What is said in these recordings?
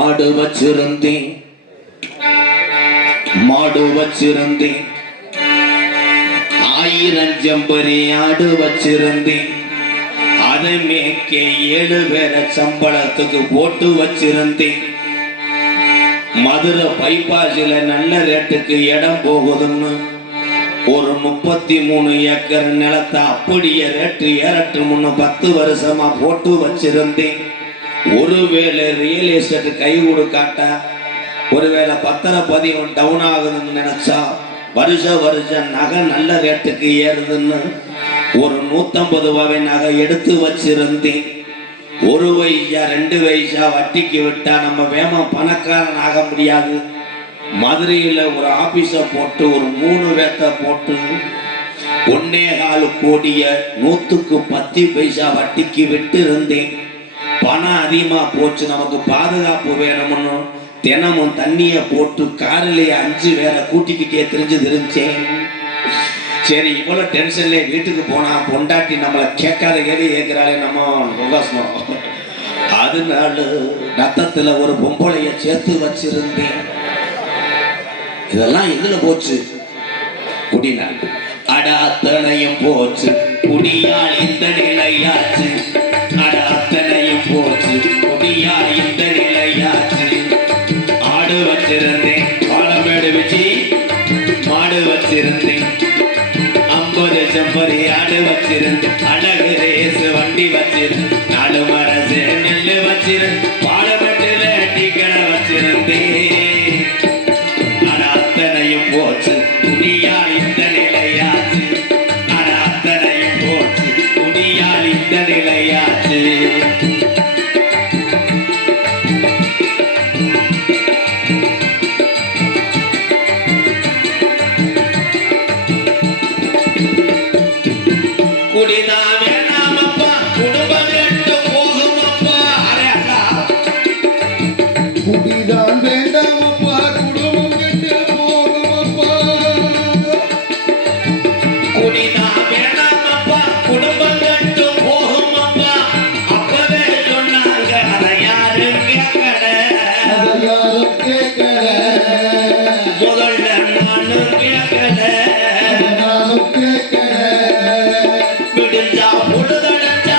ஆடு வச்சிருந்தேன், மாடு வச்சிருந்தேன், 1000 ஜம்பரி ஆடு வச்சிருந்தேன். அதை மேய்க்க 7 பேரை சம்பளத்துக்கு போட்டு வச்சிருந்தேன். மதுரை பைபாஸில் நல்ல ரேட்டுக்கு இடம் போகுதுன்னு ஒரு 33 ஏக்கர் நிலத்தை அப்படியே ரேட்டு ஏறட்டும்னு 10 வருஷமா போட்டு வச்சிருந்தேன். ஒருவேளை ரியல் எஸ்டேட் கை கொடுக்காட்டா, ஒருவேளை பத்திரப்பதிவு டவுன் ஆகுதுன்னு நினைச்சா வருஷம் நகை நல்ல ரேட்டுக்கு ஏறுதுன்னு ஒரு 150 ரூபாய் நகை எடுத்து வச்சிருந்தேன். 1 வயசா 2 வயசா வட்டிக்கு விட்டா நம்ம வேம பணக்காரன் ஆக முடியாது. மதுரையில் ஒரு ஆபீஸை போட்டு ஒரு 3 பேத்தை போட்டு 1.25 கோடிய 100க்கு 10 பைசா வட்டிக்கு விட்டு இருந்தேன். பணம் அதிகமாக போச்சு, நமக்கு பாதுகாப்பு வேணும்னு தினமும் தண்ணியை போட்டு காரிலேயே 5 பேரை கூட்டிக்கிட்டே தெரிஞ்சேன். சரி, இவ்வளோ டென்ஷன்ல வீட்டுக்கு போனா பொண்டாட்டி நம்மளை கேட்காத கேள்வி கேட்கிறாளே, நம்ம உபாசனம். அதனால ரத்தத்தில் ஒரு பொம்பளைய சேர்த்து வச்சிருந்தேன். இதெல்லாம் எதுல போச்சு? குடிநாள். அட அத்தனையும் போச்சு, குடியால் இந்த நிலையாச்சு. அட அத்தனையும் போச்சு, குடியால் இந்த நிலையாச்சு. ஆடு வச்சிருந்தேன், பாலமேடு வச்சு மாடு வச்சிருந்தேன். 50 ஜம்பரி ஆடு வச்சிருந்தேன். அழகு ரேஸ் வண்டி வச்சிருந்தேன். 4 மரசு நெல்லு வச்சிருந்தேன். பாலமேட்டுல டீக்கடை வச்சிருந்தேன். போச்சு, குடியால் இந்த நிலையாச்சு. அட அத்தனையும் போச்சு, குடியால் இந்த நிலையாச்சு. குடிதான் வேணாமப்பா, குடும்பம் கெட்டு போகுமப்பா. அரே அண்ணா, குடிதான் வேண்டாமப்பா, குடும்பம் கெட்டு போகுமப்பா. குடிதான் வேணாமப்பா, குடும்பம் கெட்டு போகுமப்பா. அப்பவே சொன்னாங்க, அதை யாரும் கேட்கல. முதல்ல நானும் கேட்கல. விடுஞ்சா பொழுதடைஞ்சா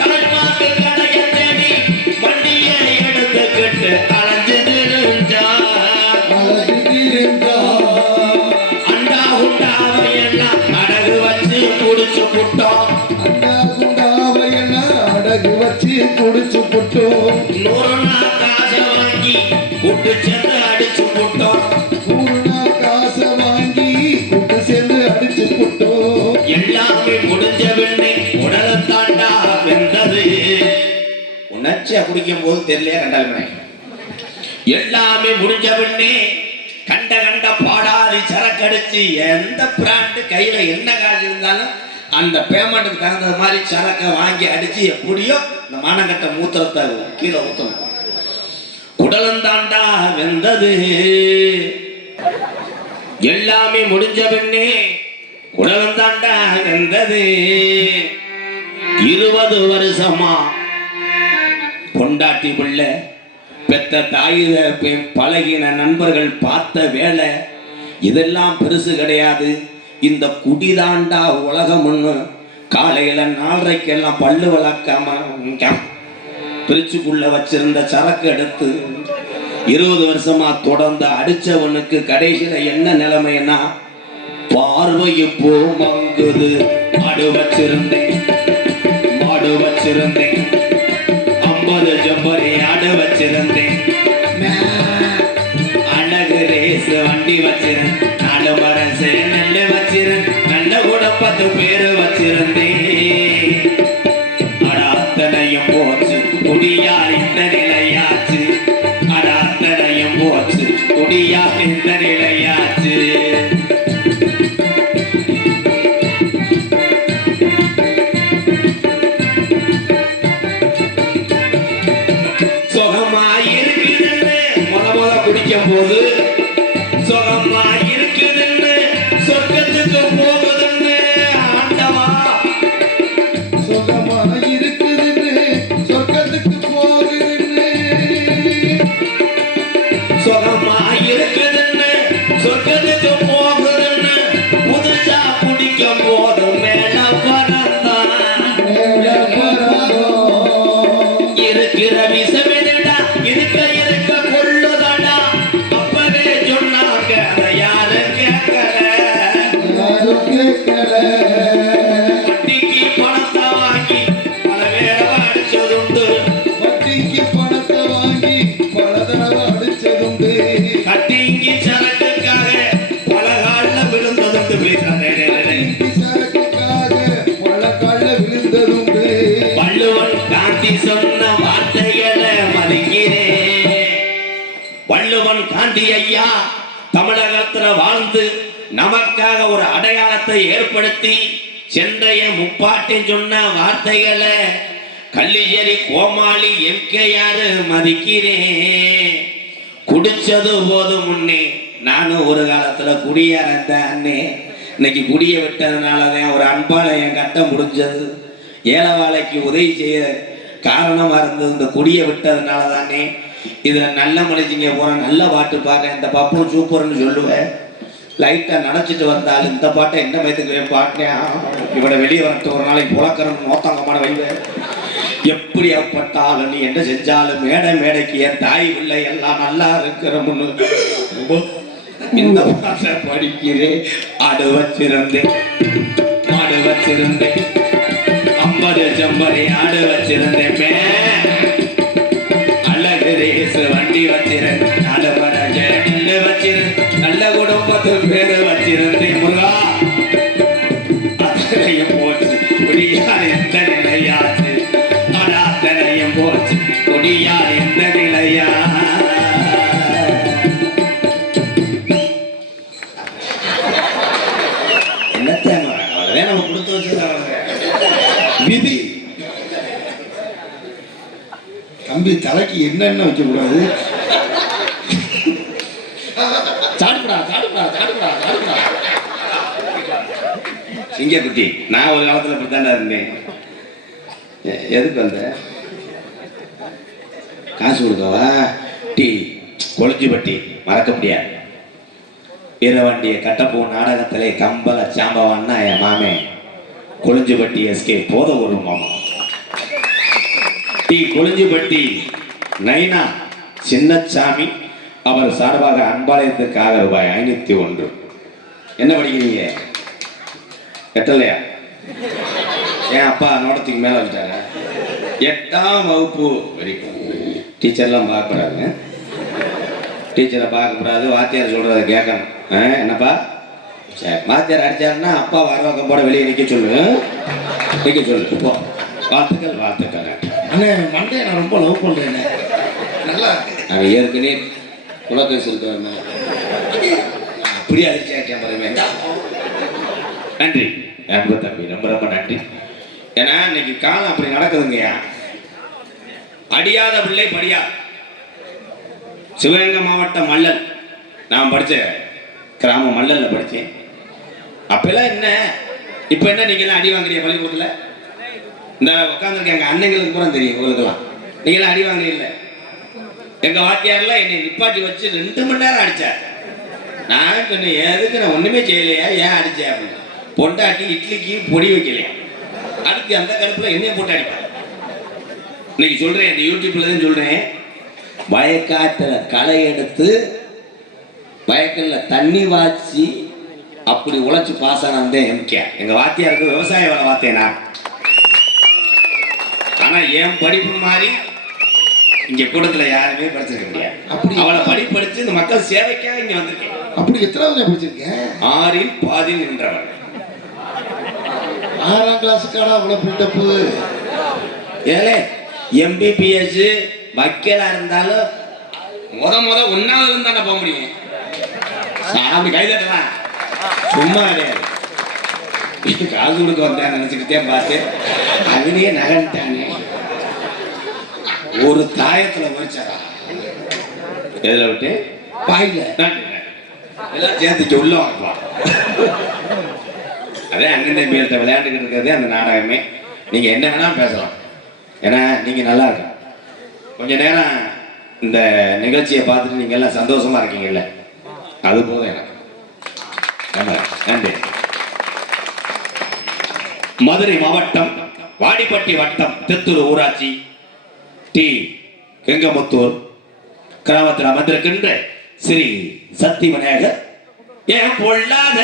தலைமாக்கு கடையை தேடி வண்டியை எடுத்துக்கிட்டு அலைஞ்சு திரிஞ்சா. அண்டா உண்டாவை எல்லாம் அடகு வச்சு குடிச்சு புட்டோம். அடகு வச்சு குடிச்சு புட்டோம். 100 நாள் காசை வாங்கி கூட்டு சேர்ந்து அடிச்சு புட்டோம். 100 நாள் காசை வாங்கி கூட்டு சேர்ந்து அடிச்சு புட்டோம். எல்லாமே முடிஞ்ச வெண்ணை உடலை தாண்டா வெந்தது. உணர்ச்சியா குடிக்கும் போது தெரியலையா கண்டாலுமே. எல்லாமே முடிஞ்ச வெண்ணே கண்ட பாடாதி சரக்கு அடிச்சு எந்த பிராண்டு கையில என்ன காசு இருந்தாலும் அந்த பேமெண்ட்டுக்கு தகுந்த மாதிரி சரக்கை வாங்கி அடிச்சு எப்படியோ இந்த மானங்கட்ட மூத்திரத்தை கீழே ஊத்தணும். உடலந்தாண்டா வெந்தது. எல்லாமே முடிஞ்ச பெண்ணே உடலந்தாண்டா வெந்தது. 20 வருஷமா பொண்டாட்டி பிள்ளை பெத்த தாயில பழகின நண்பர்கள் பார்த்த வேலை இதெல்லாம் பெருசு கிடையாது. இந்த குடிதாண்டா உலகம்னு காலையில 4:30 பல்லு வளர்க்காம பிரிச்சுக்குள்ள வச்சிருந்த சரக்கு எடுத்து 20 வருஷமா தொடர்ந்து அடிச்சவனுக்கு கடைசியில என்ன நிலைமைன்னா, பார்வை இப்போ மங்குது. ஆடு வச்சிருந்தேன், மாடு வச்சிருந்தேன், 50 ஜம்பரி ஆடு வச்சிருந்தேன். அழகு ரேஸ் வண்டி வச்சிருந்தேன். 4 மரசு நெல்லு வச்சிருந்தேன். நல்ல கூட 10 பேரு வச்சிருந்தேன். அட அத்தனையும் போச்சு, குடியால் இந்த நிலையாச்சு. அட அத்தனையும் போச்சு, குடியால் இந்த நிலையாச்சு. சுகமாயிருக்குதுன்னு முத குடிக்கும் போது, சுகமாயிருக்குதுன்னு சொர்க்கத்துக்கு போகுதுன்னு ஆண்டவா. சுகமாயிருக்குதுன்னு சொர்க்கத்துக்கு போகுதுன்னு காந்தி ஐயா தமிழகத்துல வாழ்ந்து நமக்காக ஒரு அடையாளத்தை ஏற்படுத்தி சென்றைய முப்பாட்டின் சொன்ன வார்த்தைகளை கல்லியரி கோமாளி எம்கேஆர் மதிக்கிறேன். குடிச்சது போதும் முன்னே நானும் ஒரு காலத்துல குடியேறந்த அண்ணே. இன்னைக்கு குடிய விட்டதுனாலதான் ஒரு அன்பால என் கட்டம் முடிஞ்சது. ஏழவாளைக்கு உதவி செய்ய காரணமா இருந்தது இந்த குடிய விட்டதுனால தானே. இதுல நல்ல மனுஷங்க போற நல்ல பாட்டு பாக்க இந்த பப்பு சூப்பர்னு சொல்லுவேன். லைட்டா நினைச்சிட்டு வந்தாலும் இந்த பாட்டை என்ன மயத்துக்கு பாட்டினேன் இவட வெளியே வரட்டு ஒரு நாளைக்கு புழக்கணும் நோத்தாங்கமான வைவேன். எப்படியாப்பட்டாலும் நீ என்ன செஞ்சாலும் மேடைக்கு என் தாய் பிள்ளை எல்லாம் நல்லா இருக்கிறோம்னு இந்த பாட்டை படிக்கிறேன். ஆடு வச்சிருந்தேன் 50 செம்பரி ஆடு வச்சிருந்தேன். அழகு ரேசு வண்டி வச்சிருந்தேன். நல்ல குடும்பத்து பேரு வச்சிருந்தேன். முருகா அத்தனையும் போச்சு குடியார் எந்த நிலையாச்சு. அத்தனையும் போச்சு குடியார் எந்த நிலையா. நம்ம கொடுத்து வச்சிருக்காங்க விதி. தம்பி தலைக்கு என்னென்ன வைக்க கூடாது. சிங்கக்குட்டி நான் ஒரு காலத்துல இப்படித்தாண்டா இருந்தேன். எதுக்கு வந்த காசு கொடுக்கவா? டீ கொளிஞ்சிப்பட்டி மறக்க முடியாது. வீரவாண்டிய கட்டப்போ நாடகத்திலே கம்பல சாம்பவான்னா என் மாமே கொளிஞ்சிப்பட்டி எஸ்கே போத ஒரு மாமா. டி கொளிஞ்சிப்பட்டி நைனா சின்னசாமி அவர் சார்பாக அன்பாலயத்துக்காக ரூபாய் 501. என்ன படிக்கிறீங்க? எட்டலையா? என் அப்பா நோட்டத்துக்கு மேல வச்சுட்டாங்க. 8ஆம் வகுப்பு வரைக்கும் டீச்சர்லாம் பார்க்கக்கூடாதுங்க. டீச்சரை பார்க்கக்கூடாது. வாத்தியார் சொல்றதை கேட்கணும். என்னப்பா சரி வாத்தியார் அடிச்சாருன்னா அப்பா வரவக்கம் போட வெளியே நிற்க சொல்லு. போ. வாழ்த்துக்கள். அண்ணே மண்டையை நான் ரொம்ப லவ் பண்றேன். நல்லா அவன் ஏற்கனவே குலக்கேசு இருக்காருண்ணே. அப்படியே அதிர்ச்சியாட்டேன் பாருங்க. நன்றி அன்பு தம்பி, ரொம்ப நன்றி. ஏன்னா இன்னைக்கு காலம் அப்படி நடக்குதுங்கய்யா. அடியாத பிள்ளை படியா. சிவகங்கை மாவட்டம் மல்லல் நான் படித்த கிராமம் மல்லல்ல படித்தேன். அப்பெல்லாம் என்ன இப்போ என்ன நீங்களாம் அடி வாங்குறீங்க பள்ளிக்கூடத்தில்? இந்த உட்காந்துருக்க எங்கள் அண்ணங்களுக்கு கூட தெரியும் உங்களுக்கெல்லாம். நீங்களாம் அடி வாங்குறீங்க. எங்கள் வாத்தியாரெலாம் என்னை நிப்பாட்டி வச்சு 2 மணி நேரம் அடித்தார். நான் சொன்னேன் எதுக்கு நான் ஒன்றுமே செய்யலையா, ஏன் அடித்தேன் அப்படின்னு. பொண்டாட்டி இட்லிக்கு பொடி வைக்கலையா, அதுக்கு அந்த கருப்பில் என்னைய போட்டு அடிப்பேன். இன்னைக்கு சொல்கிறேன், இந்த யூடியூப்ல தான் சொல்கிறேன். வயக்காட்டில் களை எடுத்து வயக்கல்ல தண்ணி வாய்ச்சி அப்படி உழைச்சி பாஸ் ஆனதே எம்கே. எங்கள் வாத்தியாருக்கு விவசாய வேலை பார்த்தேன் நான். ஆனால் என் படிப்பு மாதிரி இங்கே கூடத்தில் யாருமே படிச்சிருக்க முடியாது. அப்படி அவளை படிச்சு இந்த மக்கள் சேவைக்காக இங்கே வந்திருக்கேன். அப்படி எத்தனாவது படிச்சிருக்கேன்? 6இல் பாதியில் நின்றவன். 6ஆம் கிளாஸுக்கான அவ்வளோ பில்டப்பு. ஏலே எம்பிபிஎஸ் வக்கீலா இருந்தாலும் முத 1ஆவது தானே போக முடியும். சாமி கைதட்டலாம் சும்மா கிடையாது. காசு கொடுக்க வந்தேன் நினைச்சுக்கிட்டே பார்த்து அவனையே நகர்த்தானே. ஒரு தாயத்துல வச்சாரா எதுல விட்டு பாயில எல்லாம் சேர்த்துச்சு உள்ள வாங்கலாம். அதே அண்ணன் தம்பிகிட்ட விளையாண்டுக்கிட்டு இருக்கிறதே அந்த நாடகமே. நீங்க என்ன வேணாலும் பேசலாம். ஏன்னா நீங்க நல்லா இருக்க. கொஞ்ச நேரம் இந்த நிகழ்ச்சியை பார்த்துட்டு நீங்க எல்லாம் சந்தோஷமா இருக்கீங்கல்ல, அது போதும் எனக்கு. நன்றி. மதுரை மாவட்டம் வாடிப்பட்டி வட்டம் தெத்தூர் ஊராட்சி டி கெங்கமுத்தூர் கிராமத்தில் அமர்ந்திருக்கின்ற ஸ்ரீ சக்தி விநாயகர் ஏன் பொல்லாத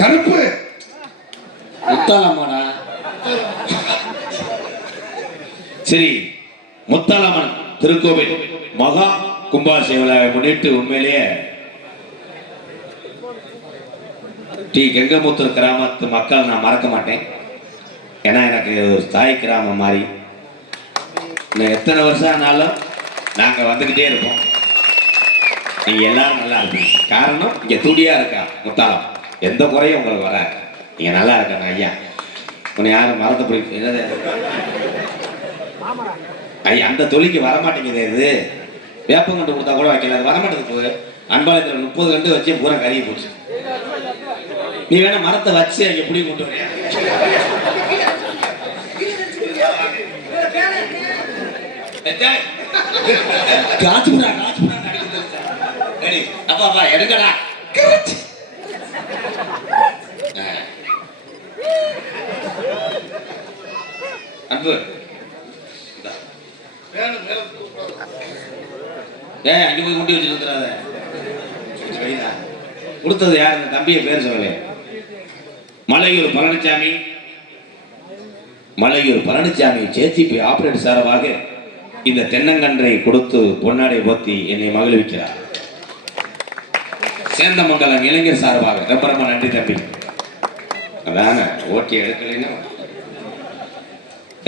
கருப்பு முத்தாலம்மனா ஸ்ரீ முத்தாலம்மன் திருக்கோவில் மகா கும்பாபிஷேகத்தை முன்னிட்டு உண்மையிலேயே டி கெங்கமுத்தூர் கிராமத்து மக்கள் நான் மறக்க மாட்டேன். ஏன்னா எனக்கு ஒரு தாய் கிராமம் மாதிரி. எத்தனை வருஷம் ஆனாலும் நாங்கள் வந்துக்கிட்டே இருப்போம். நீங்க எல்லாரும் நல்லா இருப்பீங்க. காரணம் இங்க துடியா இருக்கா முத்தாளம், எந்த குறையும் உங்களுக்கு வராது. நீங்க நல்லா இருக்காங்க ஐயா. உன்னை யாரும் மறந்து போய் என்னது ஐயா, அந்த தொழிலுக்கு வரமாட்டேங்குது. இது வேப்பங்கண்டு கொடுத்தா கூட வைக்கல, அது வரமாட்டேங்குது. அன்பாலயத்தில் 30 கண்டு வச்சு பூரா கருகி போச்சு. நீ வேணா மரத்தை வச்சு அங்க புடி கொண்டு வரையா? அப்பா எடுக்கடா. அன்பு அங்க போய் முட்டி வச்சுட்டு வந்துடாத. கொடுத்தது யார்? இந்த தம்பியை பேர் சொல்லல. மலையூர் பழனிசாமி. மலையூர் பழனிசாமி ஜேசிபி ஆபரேட்டர் சார்பாக இந்த தென்னங்கன்றை கொடுத்து பொன்னாடை போத்தி என்னை மகிழ்விக்கிறார். சேந்தமங்கலம் இளைஞர் சார்பாக ரொம்ப ரொம்ப நன்றி தம்பி. அதான ஓட்டி எடுக்கலைன்னா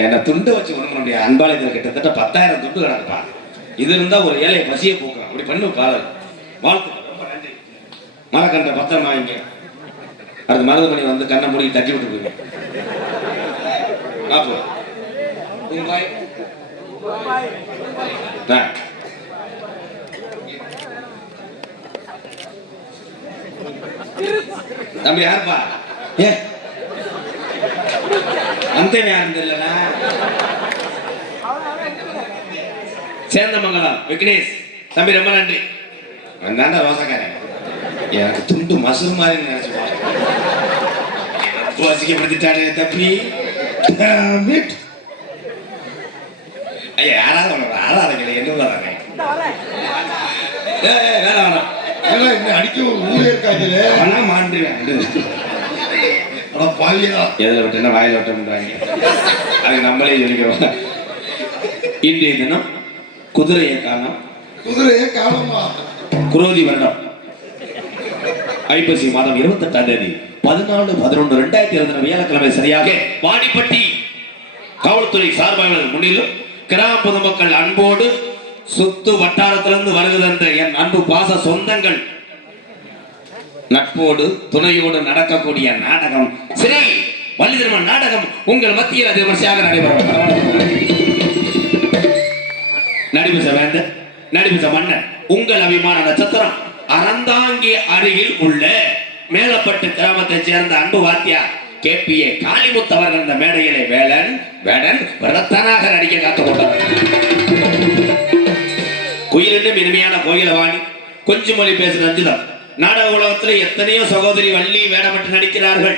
என்ன துண்டு வச்சு ஒண்ணுடைய அன்பாலயத்தில் கிட்டத்தட்ட 10,000 துண்டு கிடக்குப்பா. இது இருந்தா ஒரு ஏழை பசியை போக்குறோம். அப்படி பண்ணு பாரு. வாழ்த்து. ரொம்ப நன்றி. மலைக்கண்டை பத்திரமா இங்க அடுத்து மருதுமணி வந்து கண்ணை மூடி தட்டி விட்டு போய் தம்பி யாருப்பா? ஏ அந்த யாரும் தெரியலனா? சேந்தமங்கலம் விக்னேஷ் தம்பி ரொம்ப நன்றி. தாண்டா ரோசக்காரன் எனக்கு துண்டு மசூர் மாதிரி நினைச்சுப்பான். வசிக்கப்படுத்திட்டானே தம்பி. ஐயா யாராவது ஆறாத என்ன வராங்க? வேலை வேணாம் அடிக்க ஊரே இருக்காது. மாண்டுவேன் எதில் விட்டேன்னா வாயில விட்டோம்ன்றாங்க. அது நம்மளே சொல்லிக்கிறோம். இன்றைய தினம் குதிரையை காணோம். குதிரையை காணோமா? குரோதி வருடம் ஐப்பசி மாதம் 28ஆம் தேதி 14/11/2020 வியாழக்கிழமை சரியாக வாடிப்பட்டி காவல்துறை சார்பாளர்கள் முன்னிலும் கிராம பொதுமக்கள் அன்போடு சுத்து வட்டாரத்திலிருந்து வருகின்ற என் அன்பு பாச சொந்தங்கள் நட்போடு துணையோடு நடக்கக்கூடிய நாடகம் ஸ்ரீ வள்ளி திருமண நாடகம் உங்கள் மத்தியில் விமர்சையாக நடைபெறும். நடிமிச வேந்தன் நடிமிச மன்னன் உங்கள் அபிமான நட்சத்திரம் அறந்தாங்கி அருகில் உள்ள மேலப்பட்டு கிராமத்தைச் சேர்ந்த அன்பு வாத்தியார் KPA காளிமுத்து அவர்கள் இந்த மேடையிலே வேடன் விரத்தனாக நடிக்க காத்துக் கொண்டார். குயிலினும் இனிமையான கோயிலவாணி கொஞ்சம் மொழி பேசும் ரஞ்சிதம். நாடக உலகத்தில் எத்தனையோ சகோதரி வள்ளி வேடப்பட்டு நடிக்கிறார்கள்.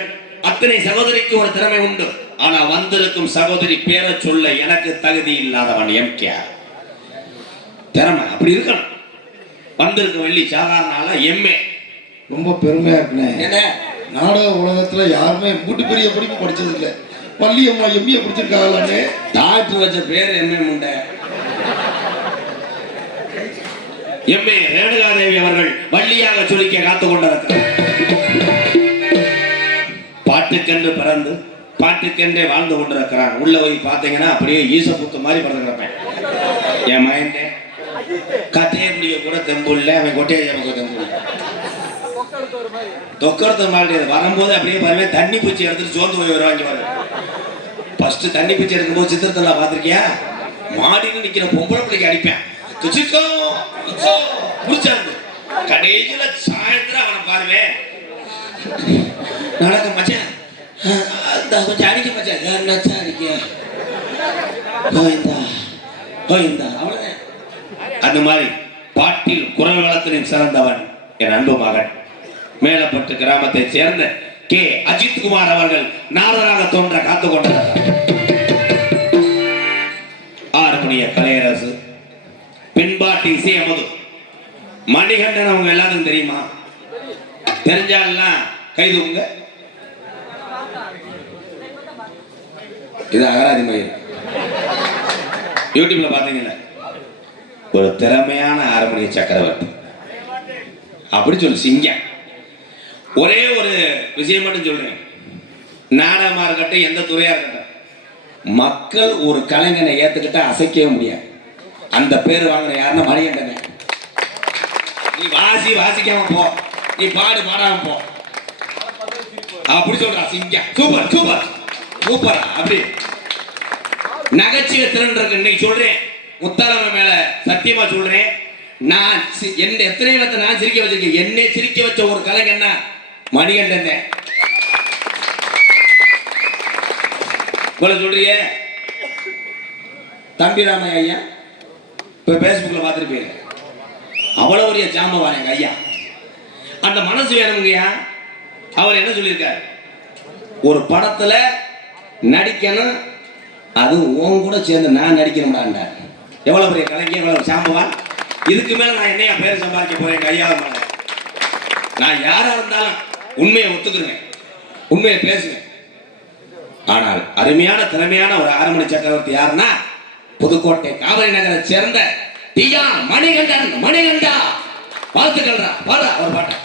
அத்தனை சகோதரிக்கு ஒரு திறமை உண்டு. ஆனா வந்திருக்கும் சகோதரி பேரை சொல்ல எனக்கு தகுதி இல்லாதவன் MKR. திறமை அப்படி இருக்கணும். வந்திருக்க வள்ளி சாதாரண MA ரொம்ப பெருமையா இருக்குண்ணே. என்ன நாடக உலகத்துல யாருமே மூட்டு பெரிய படிப்பு படிச்சது இல்லை. பள்ளி அம்மா MA படிச்சிருக்காங்களானே. டாக்டர் வச்ச பேர் MA முண்டை. MA ரேணுகாதேவி அவர்கள் வள்ளியாக சொல்லிக்க காத்துக் கொண்டிருக்கிறார். பாட்டுக்கென்று பிறந்து பாட்டுக்கென்றே வாழ்ந்து கொண்டிருக்கிறான். உள்ள போய் பார்த்தீங்கன்னா அப்படியே ஈசப்புத்து மாதிரி பிறந்திருப்பேன். என் மயன்டே கட்டையை முடிய கூட தெம்பு இல்லை. அவன் கொட்டையை தெம்பு இல்லை. தொக்கரத்தை மாதிரி வரும்போது அப்படியே பாருங்க தண்ணி பூச்சி எடுத்துட்டு சோர்ந்து போய் வருவாங்க. ஃபர்ஸ்ட் தண்ணி பூச்சி எடுக்கும்போது சித்திரத்தெல்லாம் பார்த்துருக்கியா? மாடின்னு நிக்கிற பொம்பளை பிள்ளைக்கு அடிப்பேன். கடைசியில சாயந்தரம் அவனை பாருவேன் நடக்க மச்சான் கொஞ்சம் அடிக்க மச்சான் அடிக்க அவ்வளவுதான். அந்த மாதிரி பாட்டில் குரல் வளத்திலும் சிறந்தவன் என் அன்பு மகன் மேலப்பட்டு கிராமத்தை சேர்ந்த K. அஜித் குமார் அவர்கள் நாரதராக தோன்ற காத்துக் கொண்டார். ஆறுமணிய கலையரசு பின்பாட்டு இசை அமது மணிகண்டன் அவங்க எல்லாத்துக்கும் தெரியுமா? தெரிஞ்சாலாம் கைதுங்க. இது அகராதி மயில் யூடியூப்ல பாத்தீங்கன்னா ஒரு திறமையான ஆறுமணிய சக்கரவர்த்தி அப்படி சொல்லு சிங்கம். ஒரே ஒரு விஷயம் மட்டும் சொல்றேன். நாடகமா இருக்கட்டும் எந்த துறையா இருக்கட்டும் மக்கள் ஒரு கலைஞனை ஏத்துக்கிட்ட அசைக்கவே முடியாது. அந்த பேர் வாங்கின யாருன்னா மணிகண்டனை. நீ வாசிக்காம போ, நீ பாடாம போ. அப்படி சொல்றா சிங்கா. சூப்பர் சூப்பர் சூப்பரா. அப்படி நகைச்சுவை திறன் இருக்கு. இன்னைக்கு சொல்றேன், முத்தாரம்ம மேல சத்தியமா சொல்றேன், நான் என்ன எத்தனை பேர்த்த நான் சிரிக்க வச்சிருக்கேன். என்னை சிரிக்க வச்ச ஒரு கலைஞன்னா மணிகண்டன். சொல்றிய தம்பிராம ஐயா இப்ப பேஸ்புக்ல பார்த்துருப்பீங்க. அவ்வளவு ஒரு ஜாம்பவான் எங்க ஐயா. அந்த மனசு வேணுங்கய்யா. அவர் என்ன சொல்லியிருக்காரு, ஒரு படத்துல நடிக்கணும், அது உன் கூட சேர்ந்து நான் நடிக்கணும்டாண்ட. எவ்வளவு பெரிய கலைஞர், எவ்வளவு சாம்பவான். இதுக்கு மேல நான் என்னையா பேர் சம்பாதிக்க போறேன் கையாள. நான் யாரா இருந்தாலும் உண்மையை ஒத்துக்குறேன், உண்மையை பேசுவேன். ஆனால் அருமையான திறமையான ஒரு 6 மணி சக்கரவர்த்தி யாருன்னா புதுக்கோட்டை காவிரி நகரை சேர்ந்த டியா மணிகண்டன். மணிகண்டா வாழ்த்துக்கள்ரா. பாடா ஒரு பாட்டை.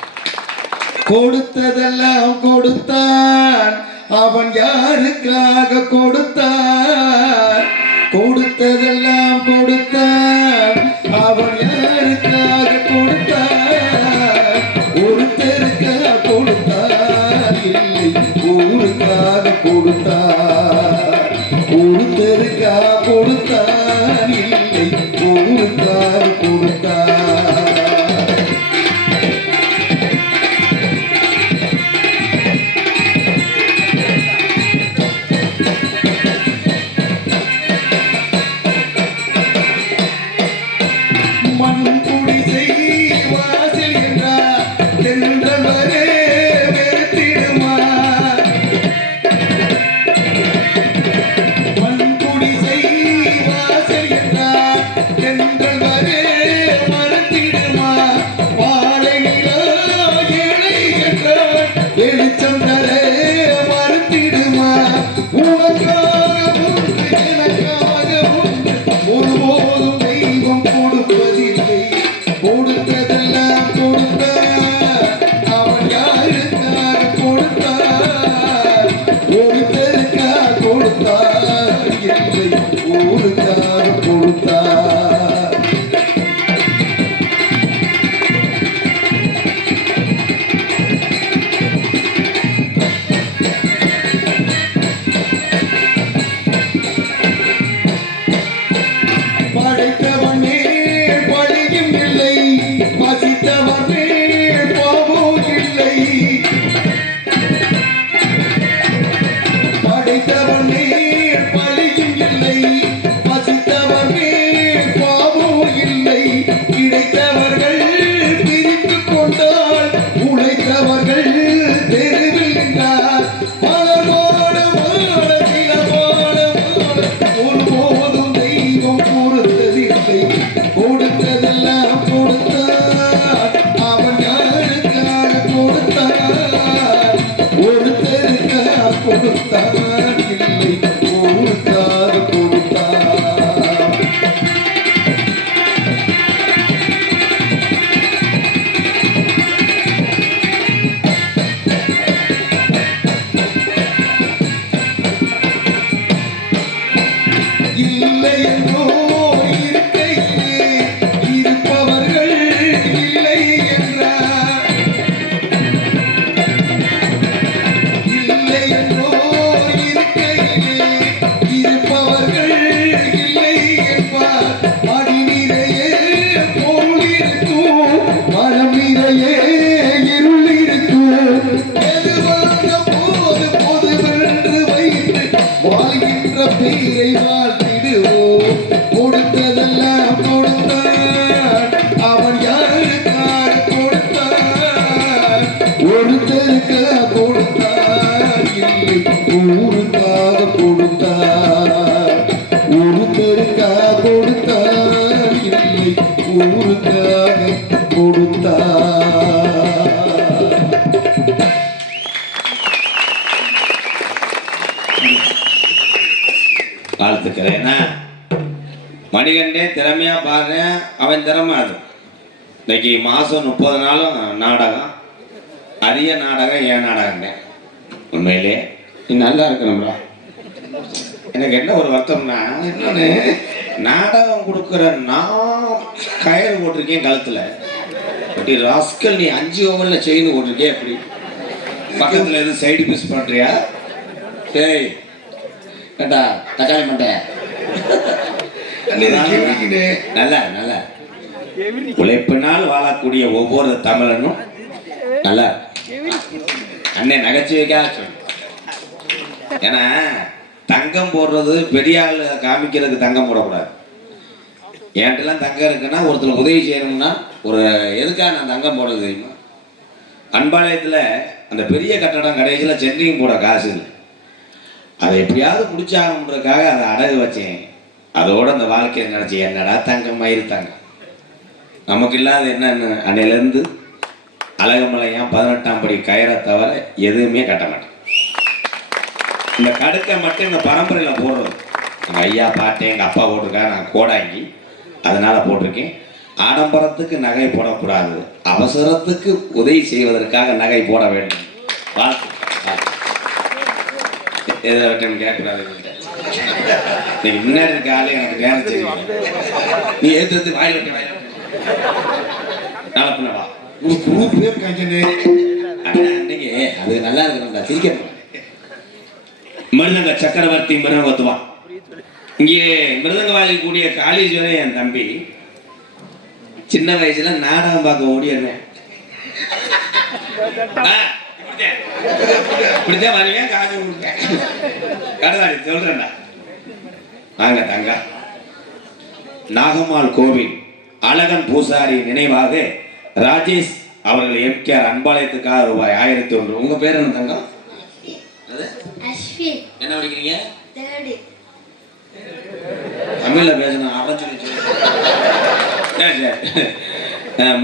கொடுத்ததெல்லாம் கொடுத்தான், அவன் யாருக்காக கொடுத்தான். கொடுத்ததெல்லாம் கொடுத்தான், அவன் யாருக்காக கொடுத்தான். ஒருத்தருக்காக கொடுத்தான், இல்லை ஊருக்காக கொடுத்தான். ஒருத்தருக்காக கொடுத்தான், இல்லை ஊருக்காக கொடுத்தான். வாழ்த்துக்கிறேன்னா மணிகண்டே திறமையா பாடுறேன். அவன் திறமை அது. இன்னைக்கு மாசம் 30 நாளும் நாடகம், அரிய நாடகம், ஏன் நாடகம். உண்மையிலே நீ நல்லா இருக்கணும்டா. எனக்கு என்ன ஒரு வருத்தம்னா, இன்னொன்னு நாடகம் கொடுக்குற நான் கயிறு போட்டிருக்கேன் கழுத்துல. அப்படி ராஸ்கல், நீ 5 ஓவர்ல செயின் ஓட்டிருக்கே எப்படி? பக்கத்துல எதுவும் சைடு பீஸ் பண்றியா? டேய் கேட்டா தக்காளி மண்டை. நல்லா நல்லா உழைப்பினால் வாழக்கூடிய ஒவ்வொரு தமிழனும் நல்லா அண்ணே நகைச்சுவைக்காக சொல்லு. ஏன்னா தங்கம் போடுறது பெரிய ஆள் காமிக்கிறதுக்கு தங்கம் போடக்கூடாது. என்கிட்டலாம் தங்கம் இருக்குன்னா ஒருத்தர் உதவி செய்யணும்னா ஒரு எதுக்காக நான் தங்கம் போடுறது தெரியுமா? அன்பாளையத்தில் அந்த பெரிய கட்டடம் கடைசியில் சென்ட்ரிங் போட காசு இல்லை, அதை எப்படியாவது முடிச்சாகன்றதுக்காக அதை அடகு வச்சேன். அதோட அந்த வாழ்க்கையை நினச்சி என்னடா தங்கம் மயிறு தங்கம் நமக்கு இல்லாத என்னன்னு அன்னையிலேருந்து அழகுமலையான் 18ஆம் படி கயிறை தவிர எதுவுமே கட்ட மாட்டேன். இந்த கடுக்கை மட்டும் இந்த பரம்பரையில் போடுறது. எங்கள் ஐயா பாட்டே எங்கள் அப்பா போட்டிருக்காரு, நான் கோடாங்கி அதனால் போட்டிருக்கேன். ஆடம்பரத்துக்கு நகை போடக்கூடாது, அவசரத்துக்கு உதவி செய்வதற்காக நகை போட வேண்டும். வாழ்த்து எதை விட்டு கேட்கக்கூடாது. நீங்க முன்னாடி இருக்க ஆளு எனக்கு நேரம் தெரியும். நீ எடுத்து வாயில் விட்டு வாயில் நாளப்பின்னவா அன்னைக்கு அது நல்லா இருக்கணும்டா, சிரிக்க. மிருதங்க சக்கரவர்த்தி மிருதங்கத்துவா இங்கே மிருதங்க வாழிக்கூடிய காளீஸ்வரன் என் தம்பி. சின்ன வயசுல நாடகம் பார்க்க ஓடிடுவேன். இப்படித்தான் வருவேன், காசு கொடுப்பேன். கடலாடி சொல்றேன்டா. வாங்க தங்க. நாகம்மாள் கோவில் அழகன் பூசாரி நினைவாக ராஜேஷ் அவர்கள் எம்கேஆர் அன்பாளையத்துக்காக ரூபாய் 1001. உங்க பேர் என்ன தங்கம்? என்ன படிக்கிறீங்க? தமிழ்ல பேசணும். அவன் சொல்லி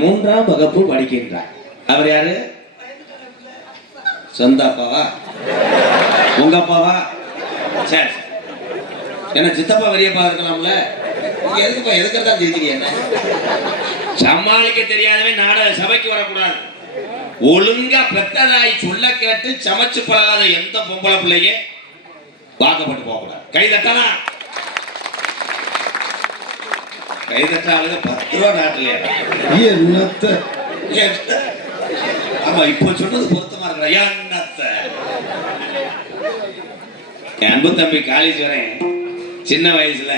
3ஆம் வகுப்பு படிக்கின்றார். அவர் யாரு? சொந்த அப்பாவா? உங்க அப்பாவா? சரி. என்ன சித்தப்பா பெரியப்பா இருக்கலாம்ல? எதுக்குப்பா எதுக்கிறதா தெரிஞ்சுக்க? என்ன சமாளிக்க தெரியாதவன் நாடக சபைக்கு வரக்கூடாது. ஒழுங்கா பெத்ததாய் சொல்ல கேட்டு சமைச்சு பழகாத எந்த பொம்பளை பிள்ளைங்க வாக்கப்பட்டு போகக்கூடாது. கைதட்டலாம். கைதட்டாளுங்க 10 ரூபா நாட்டுல. ஆமா, இப்ப சொன்னது பொருத்தமா இருக்கிற என்னத்த. என் அன்பு தம்பி காளீஸ்வரன் சின்ன வயசுல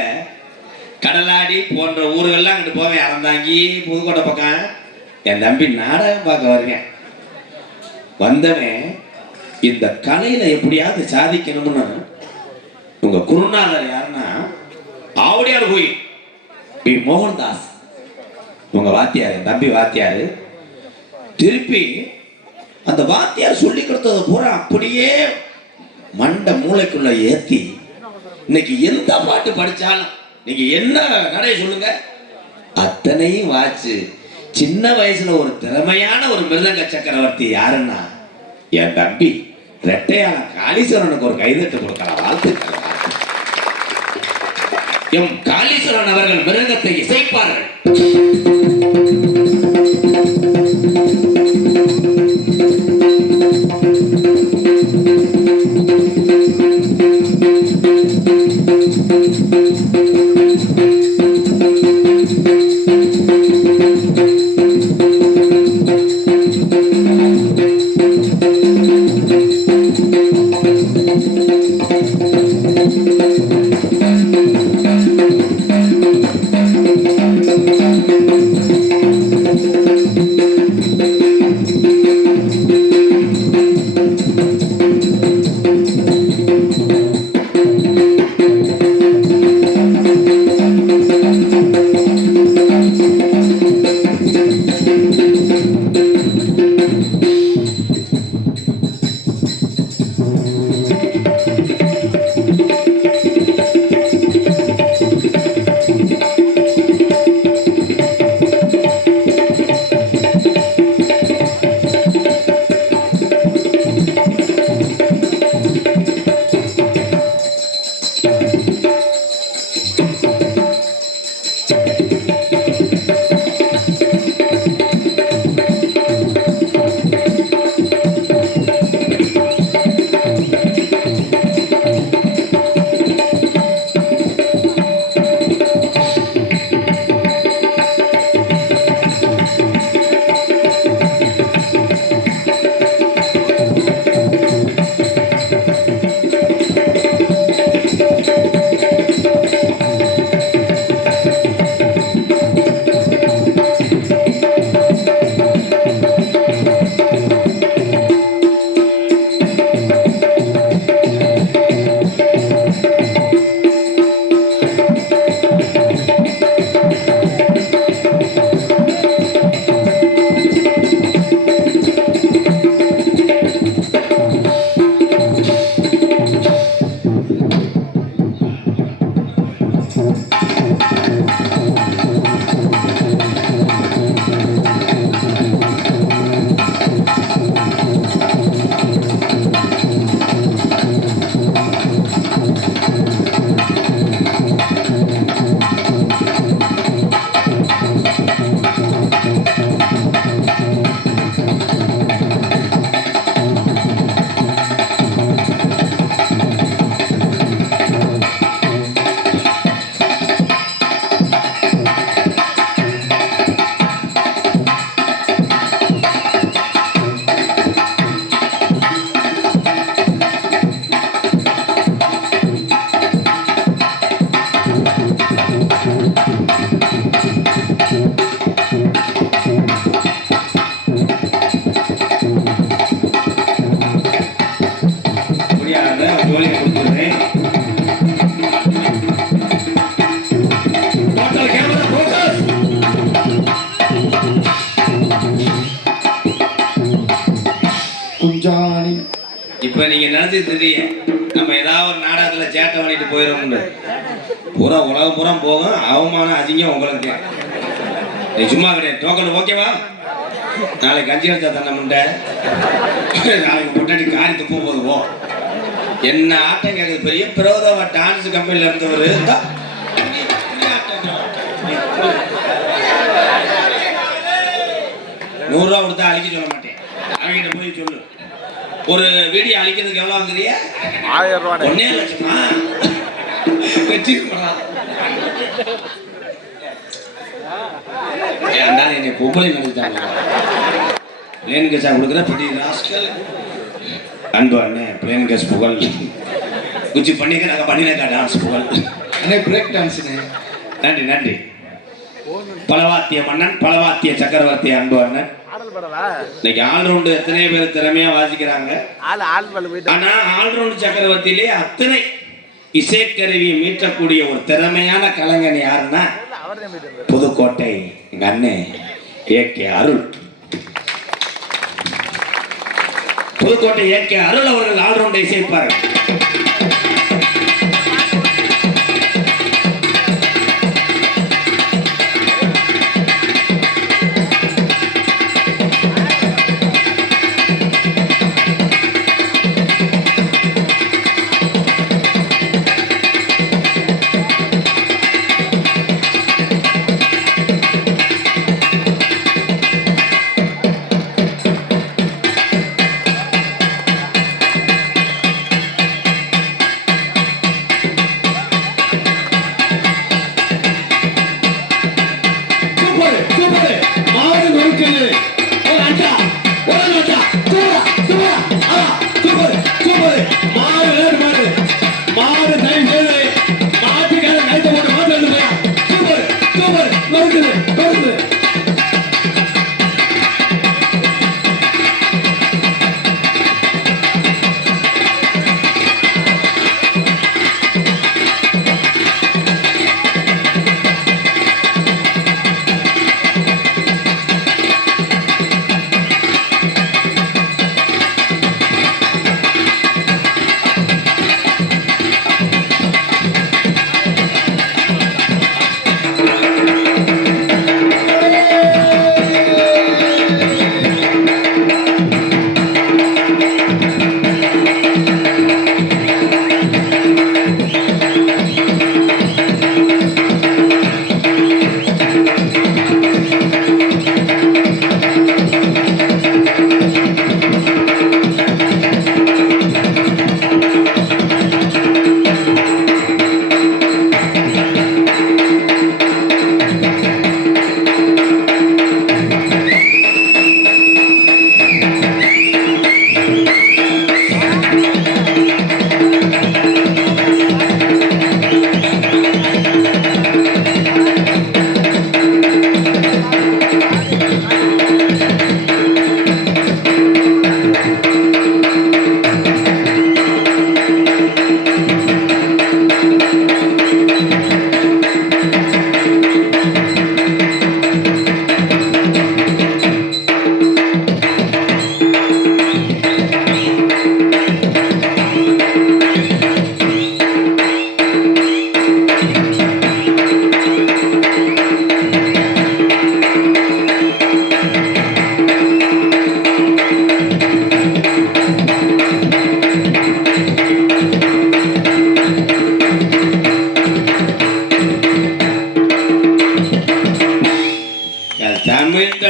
கடலாடி போன்ற ஊர்கள்லாம் அங்கிட்டு போவேன். அறந்தாங்கி புதுக்கோட்டை பக்கம். என் தம்பி நாடகம் பார்க்க வருவேன். வந்தவன் இந்த கலையில எப்படியாவது சாதிக்கணும்னு உங்க குருநாதர் யாருன்னா ஆவடியார் போய் பி மோகன்தாஸ் உங்க வாத்தியார், என் தம்பி வாத்தியார். திருப்பி அந்த வாத்தியார் சொல்லி கொடுத்தது பூரா அப்படியே மண்ட மூளைக்குள்ள ஏத்தி இன்னைக்கு எந்த பாட்டு படிச்சாலும் நீங்க என்ன நடை சொல்லுங்க அத்தனையும் வாச்சு. சின்ன வயசுல ஒரு திறமையான ஒரு மிருதங்க சக்கரவர்த்தி யாருன்னா என் தம்பி ரெட்டையான காளீஸ்வரனுக்கு ஒரு கைதட்டு கொடுக்கலாம். வாழ்த்துக்கள். எம் காளீஸ்வரன் அவர்கள் மிருதங்கத்தை இசைப்பார்கள். இப்ப நீங்க நினைச்சு தெரிய நம்ம ஏதாவது ஒரு நாடகத்துல சேட்டை பண்ணிட்டு போயிடும்னு பூரா உலகம் பூரா போகும். அவமானம் அதிகம் உங்களுக்கு. நீ சும்மா கிடையாது. டோக்கன் ஓகேவா? நாளைக்கு கஞ்சி வச்சா தண்ணை முண்டை, நாளைக்கு முன்னாடி காரி துப்பு போது போ. என்ன ஆட்டம் கேட்குது. பெரிய பிரபோதவ டான்ஸ் கம்பெனில இருந்தவர் ₹100 கொடுத்தா அழிக்க சொல்ல மாட்டேன். அவங்கிட்ட போய் சொல்லு. ஒரு வீடியோ அழிக்கிறதுக்கு எவ்வளவு வாங்குறிய? 1000 ரூபாய். 1 லட்சமா வச்சுக்கலாம். என்னை பொம்பளை நினைச்சாங்க. பிளேன் கேஸா கொடுக்குற பெரிய ராஸ்கல். அன்பு அண்ணன் பிளேன் கேஸ் புகழ் குச்சி பண்ணிக்க. நாங்கள் பண்ணினக்கா டான்ஸ் புகழ் அண்ணே பிரேக் டான்ஸுங்க. நன்றி நன்றி. பலவாத்திய மன்னன், பலவாத்திய சக்கரவர்த்தி அன்பு அண்ணன். இன்னைக்கு ஆல்ரவுண்டு எத்தனை பேர் திறமையா வாசிக்கிறாங்க. ஆனா ஆல்ரவுண்டு சக்கரவர்த்தியிலே அத்தனை இசைக்கருவியை மீட்டக்கூடிய ஒரு திறமையான கலைஞன் யாருன்னா புதுக்கோட்டை எங்க அண்ணன் ஏகே அருள். புதுக்கோட்டை ஏகே அருள் அவர்கள் ஆல்ரவுண்டை இசைப்பார்கள்.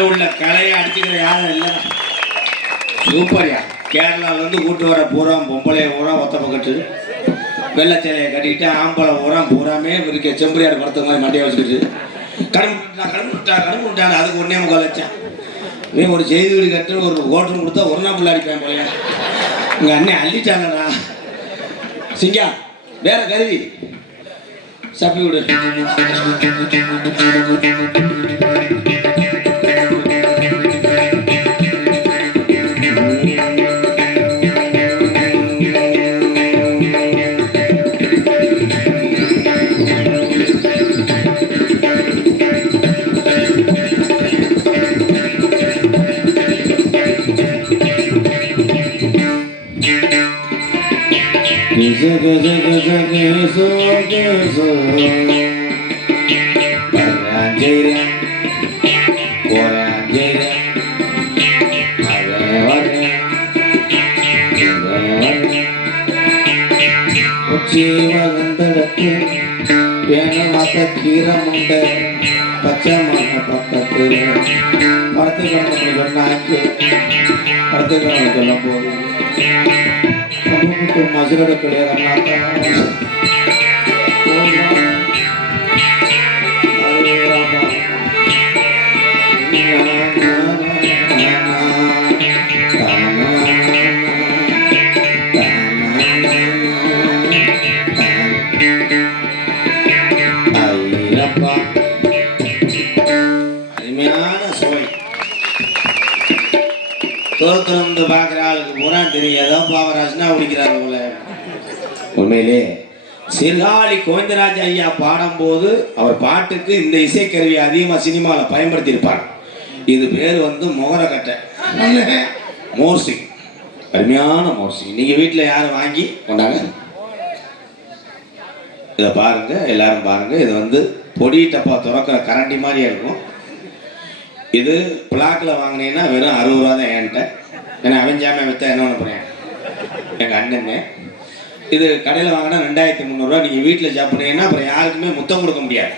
உள்ள கலையை அடிச்சுக்கிற யாரும் இல்லை. சூப்பர்யா. கேரளாவில் வந்து கூட்டு வர பூரா பொம்பளைய பூரா ஒத்த பக்கத்து வெள்ளச்சேலையை கட்டிக்கிட்டு ஆம்பளை பூரா பூராமே இருக்க செம்பரியார் படத்த மாதிரி மண்டையை வச்சுக்கிட்டு கடமுட்டான்னு அதுக்கு 1.25 லட்சம். இவன் ஒரு செய்தி வீடு கட்டு ஒரு ஹோட்டல் கொடுத்தா ஒரு நாள் புள்ள அடிப்பேன் போலையா. உங்கள் அண்ணன் அள்ளிட்டாங்கடா. சிங்கா வேற கருவி சப்பி விடு. கீரை முண்டை பச்சை மண்ண பக்கத்து படத்து கிழமை சொன்னாக்கி படத்து கிழமை சொல்ல போதும் மசுரட கிடையாது அருமையான சுவை தோத்திருந்து பார்க்குற ஆளுக்கு பூரா தெரியும் ஏதோ பாவராஜ்னா குடிக்கிறாரு போல. உண்மையிலே சீர்காழி கோவிந்தராஜ் ஐயா பாடும்போது அவர் பாட்டுக்கு இந்த இசைக்கருவி அதிகமாக சினிமாவில் பயன்படுத்தி இருப்பார். இது பேர் முகரக்கட்டை மோர்சிங். அருமையான மோர்சிங். நீங்கள் வீட்டில் யாரும் வாங்கி கொண்டாங்க இதை பாருங்க, எல்லாரும் பாருங்க. இது பொடி டப்பா திறக்கிற கரண்டி மாதிரியே இருக்கும். இது பிளாக்ல வாங்கினீங்கன்னா வெறும் 60 ரூபா தான் என்கிட்ட. ஏன்னா அவஞ்சாம விற்றா என்ன பண்ண போறேன் எங்கள் அண்ணன்னு. இது கடையில் வாங்கினா 2300 ரூபா. நீங்கள் வீட்டில் சாப்பிட்றீங்கன்னா அப்புறம் யாருக்குமே முத்தம் கொடுக்க முடியாது,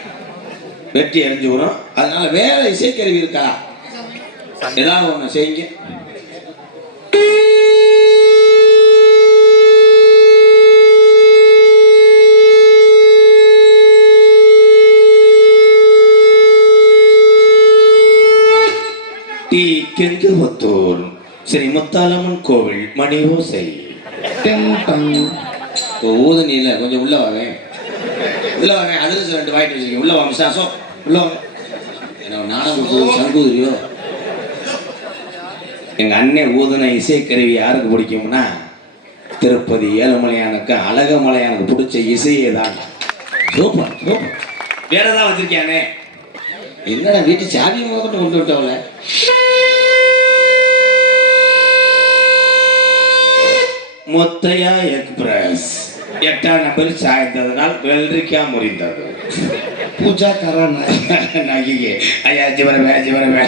வெட்டி எரிஞ்சு விடும். அதனால வேற இசைக்கருவி இருக்கா, ஏதாவது ஒன்று செய்யுங்க. கெங்குவத்தூர் ஸ்ரீ முத்தாலம்மன் கோவில் மணி ஓசை. ஊதனி இல்லை, கொஞ்சம் உள்ள வாவேன், உள்ள வாவேன். அதில் 2 வாய்ட்டு வச்சுருக்கேன். உள்ள வாங்க சாசம், உள்ள வாங்க. ஏன்னா நாடகம் சங்கூதிரியோ. எங்கள் அண்ணன் ஊதுன இசைக்கருவி யாருக்கு பிடிக்கும்னா திருப்பதி ஏழுமலையானுக்கு அழகமலையானுக்கு பிடிச்ச இசையே தான். Super super. வேற ஏதாவது வச்சிருக்கியானே? என்னடா வீட்டு சாவி முதல்ல கொண்டு விட்டவள. முத்தையா எக்ஸ்பிரஸ் 8ஆம் நம்பர் சாய்ந்ததனால் வெள்ளரிக்கா முறிந்தது. பூஜா கராயே ஐயா ஜிவரவே ஜிவரவே.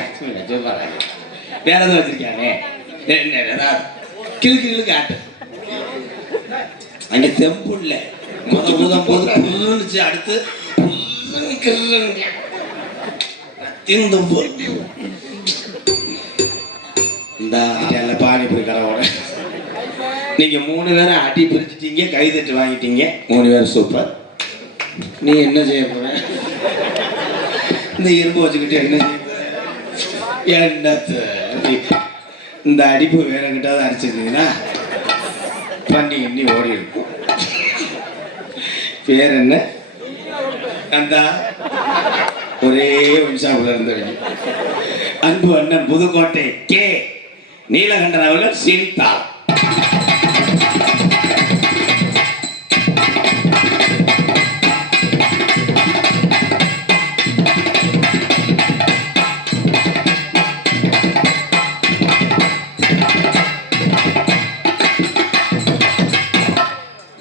வேற ஏதாவது வச்சிருக்கானே? கிழக்கு கிழக்கு ஆட்டு அங்கே தெம்புள்ள ஊதம் போது புல்லுச்சு. அடுத்து இந்த பானிபுரி கலவோட நீங்க 3 பேரை அடி பிரிச்சுட்டீங்க, கைதட்டு வாங்கிட்டீங்க. 3 பேர் சூப்பர். நீ என்ன செய்ய போற? இந்த இரும்பு வச்சுக்கிட்டு என்ன செய்ய போற? என்னத்து இந்த அடிப்பு வேற கிட்டாவது அடிச்சிருந்தீங்கன்னா பண்ணி எண்ணி ஓடி இருக்கும். பேர் என்ன? அந்த ஒரே வம்சாவுல இருந்தது. அன்பு அண்ணன் புதுக்கோட்டை கே நீலகண்டன் அவர்கள் சீதா.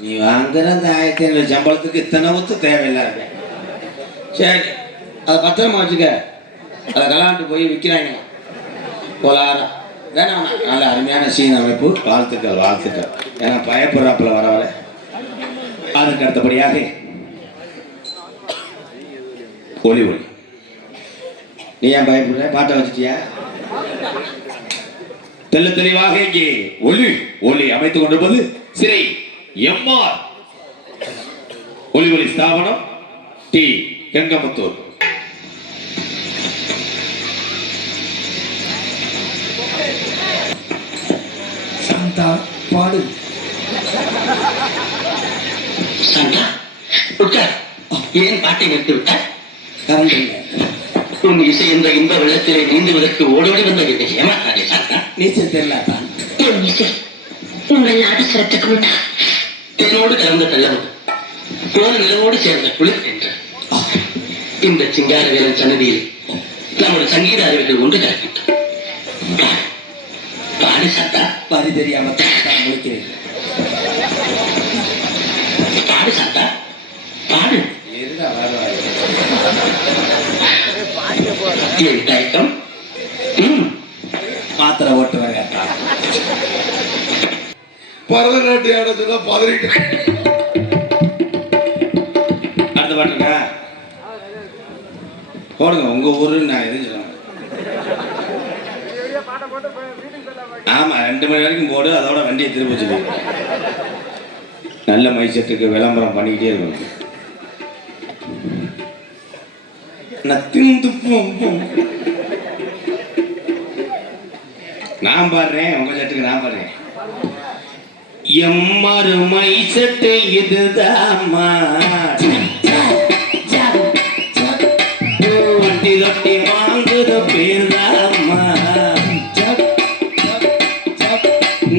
நீ வாங்குற அந்த 1500 சம்பளத்துக்கு இத்தனை ஒத்து தேவையில்லை. சரி, அதை பத்திரமா வச்சுக்க. அதை கலாண்டு போய் விற்கிறாங்க கோலாரா. வேணாம், நல்ல அருமையான சீன் அமைப்பு. வாழ்த்துக்கள் வாழ்த்துக்கள். ஏன்னா பயப்படுறாப்புல வரவரை. அதுக்கு அடுத்தபடியாக ஒளி ஒளி. நீ ஏன் பயப்படுற? பாட்டை வச்சுட்டியா? தெல்ல தெளிவாக இங்கே ஒளி ஒளி அமைத்துக் கொண்டிருப்பது ஸ்ரீ எம்ஆர் ஒளி ஒளி ஸ்தாபனம் டி கெங்கமுத்தூர். சாந்தா பாடு. சாந்தா உட்கார். ஏன் பாட்டை நிறுத்தி விட்டார்? கரண்ட் இல்லை. உன் இசை என்ற இன்ப வெள்ளத்திலே நீந்துவதற்கு ஓடோடி வந்த ஏமாத்தாதே சாந்தா. நீச்சல் தெரியலாதான். உங்கள் நாதஸ்வரத்துக்கு முன்னால் தேனோடு கலந்த கள்ளம் கோல நிலவோடு சேர்ந்த குளிர் என்ற இந்த சிங்கார வேலன் சன்னதியில் நமது சங்கீத அறிவுகள் ஒன்று கலக்கின்றோம். பாடு சாந்தா. பாதி தெரியாம முழிக்கிறேன். என் தயக்கம் மாத்திரை ஓட்டு வர பரதநாட்டியம் ஆடத்துல பதறிட்டு அடுத்த பாட்டுங்க போடுங்க. உங்க ஊரு நான் எதுவும் சொல்லுவேன். ஆமா 2 மணி வரைக்கும் போடு. அதோட வண்டியை திரும்ப சொல்லி நல்ல மைசெட்டுக்கு விளம்பரம் பண்ணிக்கிட்டே இருக்கணும். நான் பாடுறேன், உங்க செட்டுக்கு நான் பாடுறேன். எம்மாறு மைசெட்டு இதுதாம்மா வட்டி தொட்டி வாங்குத பேர்தாம்மா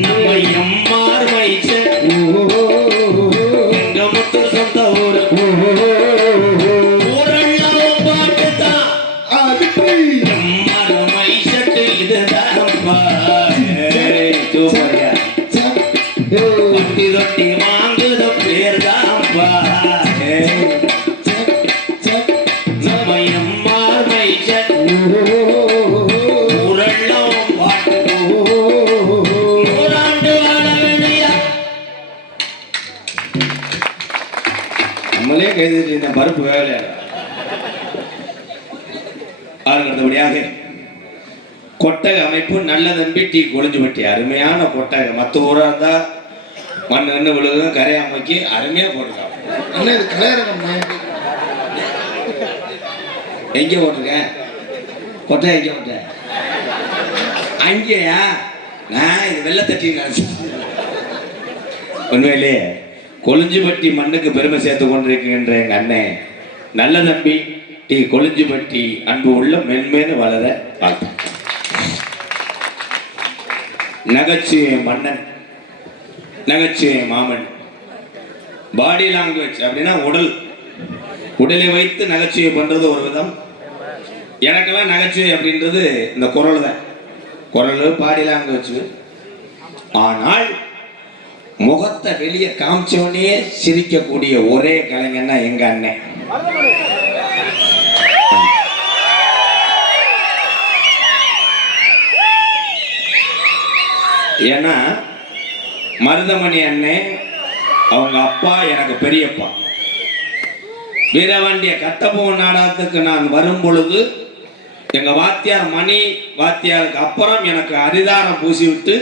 நம்ம எம்மாறு மைசெட் எங்க முத்து சொந்த ஊரு ஊரெல்லாம் பாட்டுதான் எம்மாறு மைசெட்டு இதுதாம்மா சூப்பர்யா வட்டி தொட்டி வாங்குத பேர்தாம்மா நம்ம எம்மாறு மைசெட் ஊரெல்லாம் பாட்டு நூறாண்டு வாழ வேண்டியா. நம்மளே கைது இந்த பருப்பு வேலையா. அடுத்தபடியாக கொட்டக அமைப்பு நல்ல தம்பி டீ கொழிஞ்சுபட்டி அருமையான கொட்டக. மற்ற ஊரா இருந்தா மண்ணு விழுகும் கரையாமைக்கு அருமையா போட்டுருக்காங்க. அண்ணா இது கலையரங்கம் எங்கே போட்டிருக்கேன் கொட்டை? எங்கே போட்டேன்? அங்கேயா? நான் இது வெள்ளத்தட்டி உண்மையிலே கொழிஞ்சுபட்டி மண்ணுக்கு பெருமை சேர்த்து கொண்டிருக்கின்ற எங்க அண்ணன் நல்ல தம்பி டீ கொழிஞ்சுபட்டி அன்பு உள்ள மென்மேனு வளர வாழ்த்து. நகைச்சுவை மன்னன், நகைச்சுவை மாமன். பாடி லாங்குவேஜ் அப்படின்னா உடலை வைத்து நகைச்சுவை பண்றது ஒரு விதம். எனக்கெல்லாம் நகைச்சுவை அப்படின்றது இந்த குரல் தான். குரல் பாடி லாங்குவேஜ். ஆனால் முகத்தை வெளியே காமிச்சோடனே சிரிக்கக்கூடிய ஒரே கலைஞன்னா எங்க அண்ணன். ஏன்னா மருதமணி அண்ணன் அவங்க அப்பா எனக்கு பெரியப்பா. வீரவாண்டிய கட்டபொம்மன் நாடகத்துக்கு நான் வரும் பொழுது எங்க வாத்தியார் மணி வாத்தியாருக்கு அப்புறம் எனக்கு அரிதாரம் பூசிவிட்டு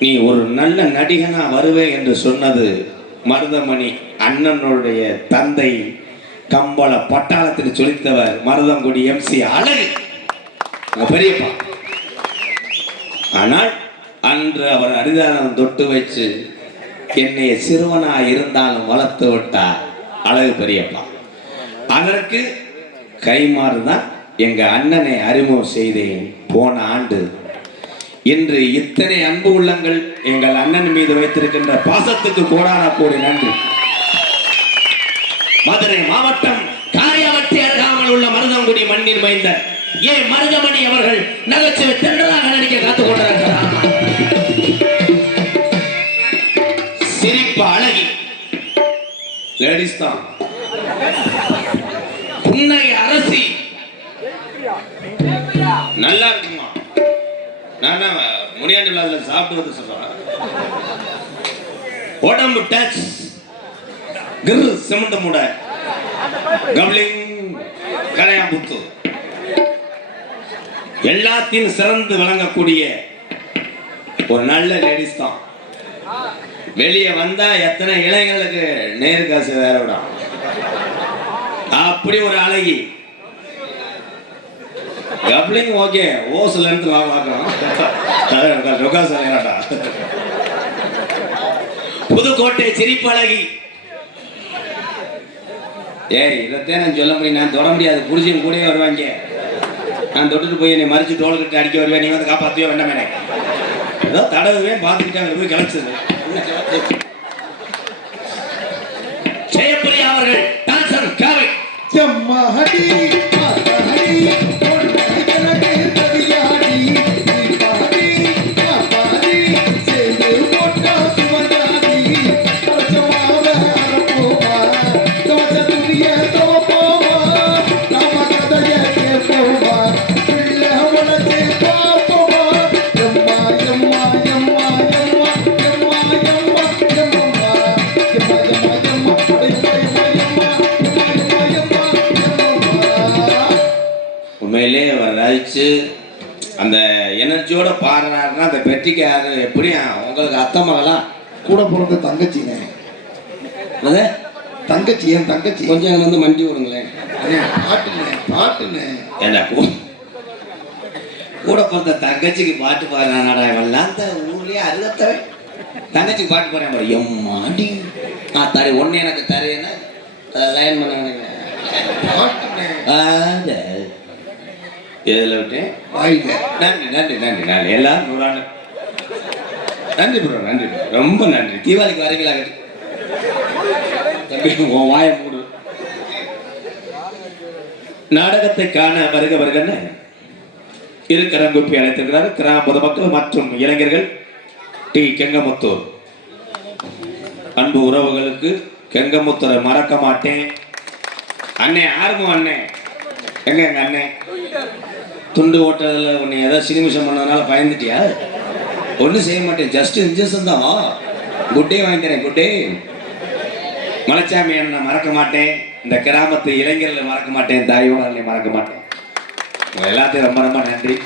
நீ ஒரு நல்ல நடிகனா வருவே என்று சொன்னது மருதமணி அண்ணனுடைய தந்தை. கம்பள பட்டாளத்தில் சொலித்தவர் மருதங்குடி MC அழகு பெரியப்பா. ஆனால் அன்று அவர் அரிதாரம் தொட்டு வச்சு என்னை சிறுவனா இருந்தாலும் வளர்த்து விட்டார் அழகு பெரியப்பா. அதற்கு கைமாறுதான் எங்க அண்ணனை அறிமுகம் செய்தேன் போன ஆண்டு. இன்று இத்தனை அன்பு உள்ளங்கள் எங்கள் அண்ணன் மீது வைத்திருக்கின்ற பாசத்துக்கு கோடான கோடி நன்றி. மதுரை மாவட்டம் காரியவட்டி அருகாமல் உள்ள மருதங்குடி மண்ணின் மைந்தர் மருதமணி அவர்கள் நகைச்சுவை தென்றலாக நடிக்க காத்துக் கொண்டிருக்கிறார். சிரிப்பு அழகி லேடிஸ் தான். புன்னகை அரசி நல்லா இருக்குமா? நான் முனியாண்டி விழாவில் சாப்பிட்டு வந்து சொல்றேன். உடம்பு டச் கிரு சிமெண்ட் மூட கப்ளிங் கரையாம்புத்து எல்லாத்தையும் சிறந்து விளங்கக்கூடிய ஒரு நல்ல லேடிஸ் தான். வெளியே வந்தா எத்தனை இளைஞர்களுக்கு நேர் காசு வேற விடும். அப்படி ஒரு அழகி. கப்ளிங் ஓகே, ஓசுல இருந்து வாங்கலாம். புதுக்கோட்டை சிரிப்பு அழகி. இதைத்தான் நான் சொல்ல முடியும். நான் தொட முடியாது. புரிஞ்சும் கூட வருவாங்க. நான் தொட்டுட்டு போய் என்னை மறிச்சு டோல் கட்டு அடிக்க வருவேன். நீ வந்து காப்பாற்றியோ வேண்டாமே. ஏதோ தடவுவேன், பார்த்துக்கிட்டு போய் கிளச்சது. ஜெயப்பிரியா அவர்கள் டான்சர் காவை ரசிச்சு அந்த எனர்ஜியோட பாடுறாருன்னா அந்த பெட்டிக்காரு எப்படி உங்களுக்கு அத்தை மகளாம் கூட பிறந்த தங்கச்சிங்க. அது தங்கச்சி, என் தங்கச்சி. கொஞ்சம் வந்து மண்டி விடுங்களேன். பாட்டுன்னு என்ன கூட பிறந்த தங்கச்சிக்கு பாட்டு பாடுறானாடா இவெல்லாம் அந்த ஊர்லயே அருகத்தவன். தங்கச்சிக்கு பாட்டு பாடுறேன் எம்மாடி தரே ஒன்று எனக்கு தரேன்னா லைன் பண்ண இதில் விட்டேன். நன்றி நன்றி நன்றி நன்றி எல்லாரும் நூறாண்டு நன்றி ப்ரோ, நன்றி ப்ரோ, ரொம்ப நன்றி. தீபாவளிக்கு வரீங்களா? உன் வாயை மூடு. நாடகத்தை காண வருக வருகன்னு இருக்கரங்குப்பி அழைத்திருக்கிறார் கிராம பொதுமக்கள் மற்றும் இளைஞர்கள். டி கெங்கமுத்தூர் அன்பு உறவுகளுக்கு கெங்கமுத்தூரை மறக்க மாட்டேன். அண்ணே ஆர்வம் அண்ணே எங்க எங்க அண்ணே துண்டு ஓட்டதில் உன்னை ஏதாவது சினிமிஷம் பண்ணதுனால பயந்துட்டியா? ஒன்றும் செய்ய மாட்டேன், ஜஸ்ட் இன்ஜெக்ஷன் தான். குட் டே வாங்கி தரேன். Good day. மலைச்சாமி அண்ணனை மறக்க மாட்டேன். இந்த கிராமத்து இளைஞர்களை மறக்க மாட்டேன். தாயோட மறக்க மாட்டேன். எல்லாத்தையும் ரொம்ப ரொம்ப நன்றி.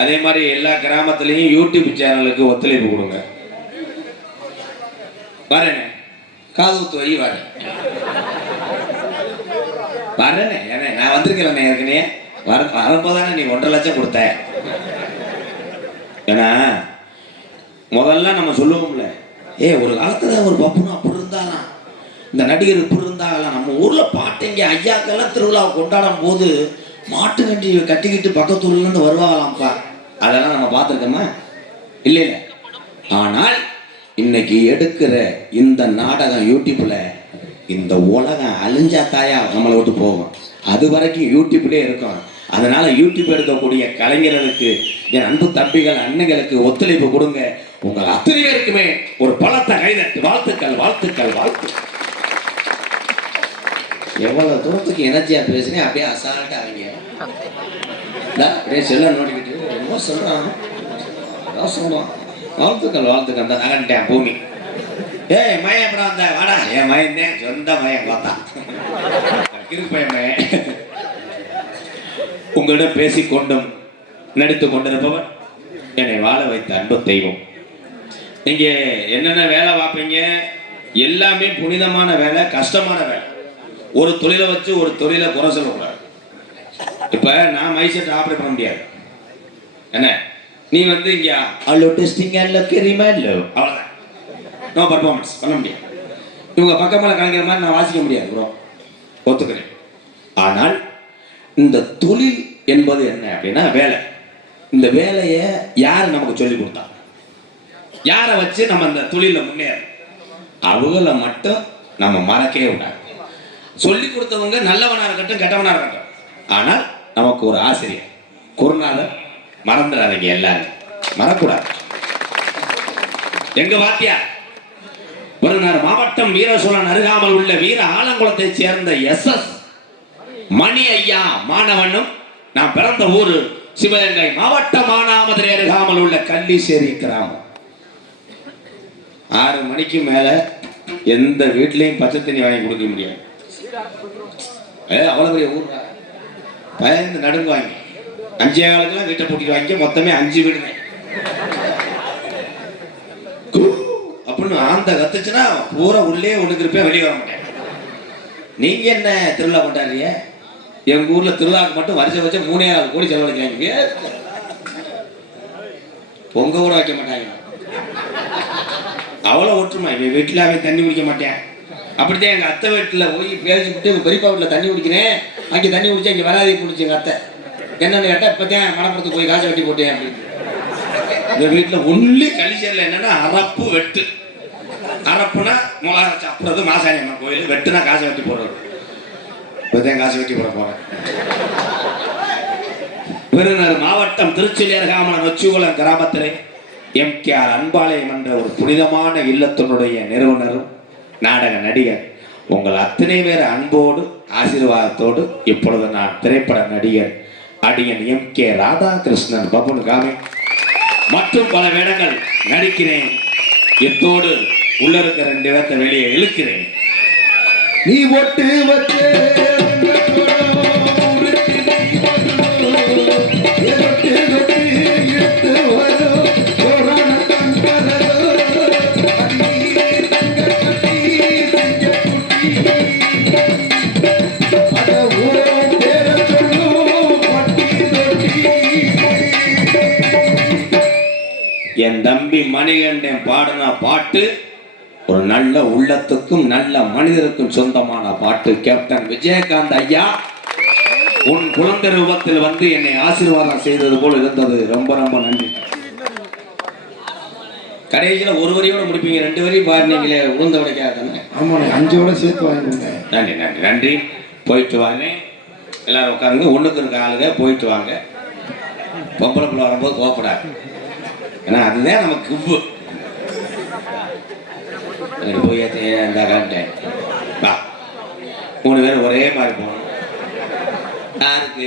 அதே மாதிரி எல்லா கிராமத்துலேயும் யூடியூப் சேனலுக்கு ஒத்துழைப்பு கொடுங்க. வரேனே காது ஊத்து வை வரேன் வரேனே. ஏன்னா நான் வந்திருக்கேன் ஏற்கனவே வரும்போதானே நீ 1.5 லட்சம் கொடுத்த. ஏன்னா முதல்ல நம்ம சொல்லுவோம்ல, ஒரு காலத்துல ஒரு பப்புனும் அப்படி இருந்தாலாம், இந்த நடிகர் இப்படி இருந்தாங்களாம். நம்ம ஊர்ல பாட்டைங்க ஐயாக்கெல்லாம் திருவிழாவை கொண்டாடும் போது மாட்டு வண்டி கட்டிக்கிட்டு பக்கத்தூர்ல இருந்து வருவாங்களாம்ப்பா. அதெல்லாம் நம்ம பார்த்துருக்கோமா? இல்லை இல்லை. ஆனால் இன்னைக்கு எடுக்கிற இந்த நாடகம் யூடியூப்ல இந்த உலகம் அழிஞ்சா தாயா நம்மளை விட்டு போகும். அது வரைக்கும் யூடியூப்லேயே இருக்கும். அதனால யூடியூப் எடுக்கக்கூடிய கலைஞர்களுக்கு, என் அன்பு தம்பிகள் அண்ணங்களுக்கு ஒத்துழைப்பு கொடுங்க. உங்கள் அத்தனை பேருக்குமே ஒரு பலத்தை கைதட்டு. வாழ்த்துக்கள் வாழ்த்துக்கள் வாழ்த்து. எவ்வளவு தூரத்துக்கு எனர்ஜியா பேசுனேன். அப்படியே அசால்ட்டா அவங்க அப்படியே செல்ல நோண்டிக்கிட்டு ரொம்ப சொல்றான். வாழ்த்துக்கள் வாழ்த்துக்கள் தான் நகன்ட்டேன் பூமி. மயம் அப்புறம் வந்த வாடா. என் மயந்தேன், சொந்த மயம் பார்த்தா இருப்பேன் மயன். உங்களிடம் பேசிக்கொண்டும் நடித்துக் கொண்டிருப்பவர் என்னை வாழ வைத்த அன்பு தெய்வம். நீங்க என்னென்ன வேலை பார்ப்பீங்க, எல்லாமே புனிதமான வேலை, கஷ்டமான வேலை. ஒரு தொழிலை வச்சு ஒரு தொழிலை குறை சொல்லக்கூடாது. இப்ப நான் மைசெட் ஆப்ரேட் பண்ண முடியாது. என்ன நீ வந்து இங்க அவ்வளோ டெஸ்டிங் அவ்வளோதான், நோ பர்ஃபார்மன்ஸ் பண்ண முடியாது. இவங்க பக்கமாக கலைக்கிற மாதிரி நான் வாசிக்க முடியாது ப்ரோ, ஒத்துக்கிறேன். ஆனால் இந்த தொழில் என்பது என்ன அப்படின்னா வேலை. இந்த வேலையை யார் நமக்கு சொல்லி கொடுத்தா, யாரை வச்சு நம்ம அந்த தொழில முன்னேற, அவங்கள மட்டும் நம்ம மறக்கவே விடாது. சொல்லி கொடுத்தவங்க நல்லவனா இருக்கட்டும் கெட்டவனா இருக்கட்டும், ஆனால் நமக்கு ஒரு ஆசிரியர் குருநாதர் மறந்துடாதீங்க. எல்லாரும் மறக்கூடாது. எங்க வாத்தியார் விருதுநகர் மாவட்டம் வீரசோழன் அருகாமல் உள்ள வீர ஆலங்குளத்தை சேர்ந்த SS மணி ஐயா மாணவனும், நான் பிறந்த ஊரு சிவகங்கை மாவட்டம் மானாமதுரை அருகாமல் உள்ள கள்ளிசேரி கிராமம். 6 மணிக்கு மேல எந்த வீட்லயும் பச்சை தண்ணி வாங்கி கொடுக்க முடியாது. அவ்வளவு பெரிய ஊர். பயந்து நடுங்குவாங்க. 5 காலத்துல வீட்டை பூட்டிட்டு வாங்கி மொத்தமே 5 வீடுங்க அப்படின்னு ஆந்த கத்துச்சுன்னா பூரா உள்ளே ஒண்ணுக்கு வெளியே வர மாட்டேன். நீங்க என்ன திருவிழா கொண்டாடுறீங்க? எங்க ஊர்ல திருவிழாவுக்கு மட்டும் வருஷம் வச்சு 3,000 கோடி செலவழிக்கிறாங்க. பொங்க கூட வைக்க மாட்டாங்க. அவ்வளவு ஒற்றுமை. என் வீட்டுல அவன் தண்ணி குடிக்க மாட்டேன். அப்படித்தான் எங்க அத்தை வீட்டுல போய் பேசிக்கிட்டு பெரியப்பா வீட்டுல தண்ணி குடிக்கிறேன், அங்கே தண்ணி குடிச்சா இங்க வராதி குடிச்சு எங்க அத்தை என்னன்னு கேட்டா இப்பதான் மணப்படத்துக்கு போய் காசு வெட்டி போட்டேன் அப்படின்னு. எங்க வீட்டுல ஒன்லி கலிச்சேரில் என்னன்னா அரப்பு வெட்டு. அரப்புனா மிளகா சாப்பிட்றது, மாசாணி அம்மா கோயில், வெட்டுனா காசை வெட்டி போடுறது. இப்பதான் காசு வெட்டி போட போறேன். விருதுநகர் மாவட்டம் திருச்சி அருகாமல் நொச்சிகுளம் கிராமத்திலே MKR அன்பாலயம் என்ற ஒரு புனிதமான இல்லத்தினுடைய நிறுவனரும் நாடக நடிகர் உங்கள் அத்தனை பேர் அன்போடு ஆசீர்வாதத்தோடு இப்பொழுது நான் திரைப்பட நடிகர் அடியன் MK ராதாகிருஷ்ணன் பபுன் காமி மற்றும் பல வேடங்கள் நடிக்கிறேன். இத்தோடு உள்ள இருக்க 2 பேர்த்த வெளியே இழுக்கிறேன். நீ ஒட்டு வச்சு என் தம்பி மணிகண்டன் பாடின பாட்டு ஒரு நல்ல உள்ளத்துக்கும் நல்ல மனிதருக்கும் சொந்தமான பாட்டு. கேப்டன் விஜயகாந்த் ஐயா, உன் குழந்தை ரூபத்தில் வந்து என்னை ஆசீர்வாதம் செய்தது போல் இருந்தது. ரொம்ப ரொம்ப நன்றி. கடைசியில் ஒரு வரியோட முடிப்பீங்க, 2 வரி பாடினீங்களே உளுந்த உடைக்காதானே? ஆமாண்ணே, 5 வரை சேர்த்து வாங்கிக்கோங்க. நன்றி நன்றி நன்றி. போயிட்டு வாங்க, எல்லாரும் உட்காருங்க. ஒண்ணுக்கு இருக்க ஆளுங்க போயிட்டு வாங்க. பொம்பளை பிள்ளை வரும்போது கோப்படாது, ஏன்னா அதுதான் நமக்கு உப்பு. போய் இந்த கண்டேன் 3 பேரும் ஒரே மாதிரி போகணும். யாருக்கு